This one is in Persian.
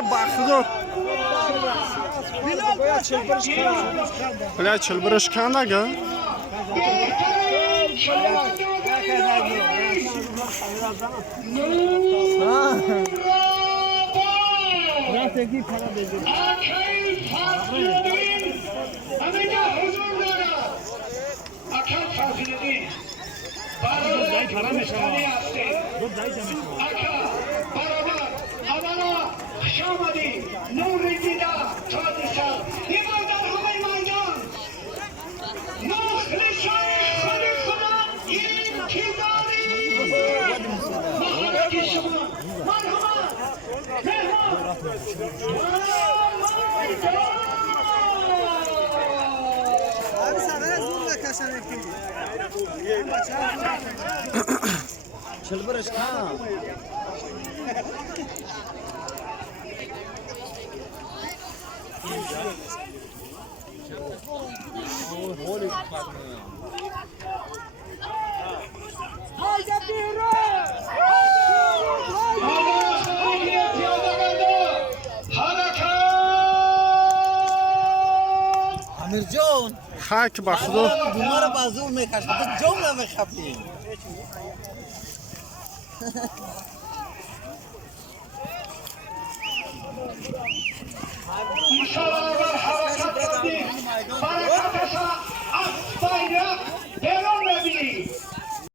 بخدو بله چل برش کنده گه چل برش کام امیر جان خاک بخدو دوما رو بازو میکشم تو جمله میخفیم